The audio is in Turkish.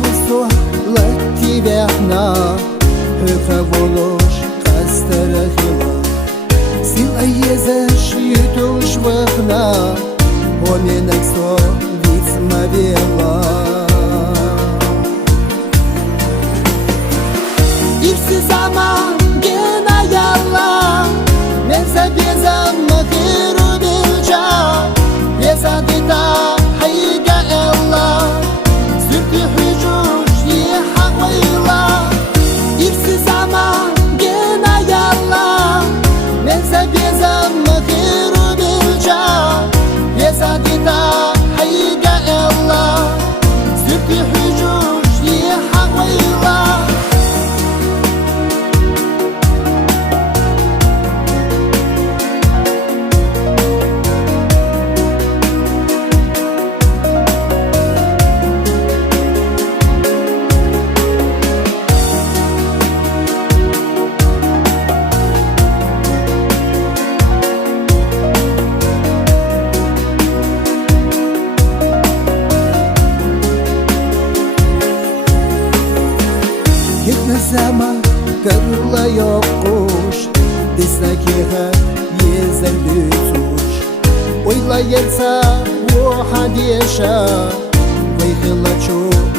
висо летів вікна, högre волош кастерахила. Сила єзеш ютуш вихна, помінок со відсмавіла. І всі zaman gena yalla, ne zabezam makiru bilca, yezadita hayga ella, sürtü hücuş yihawila. И все zaman gena yalla, ne zabezam makiru bilca, yezadita hayga ella, sürtü hücuş yihawila. Gitme zaman kırla yokmuş, Dizdeki yezel düzüş. Oyla yersa o hadiyşa, Vay hıla çok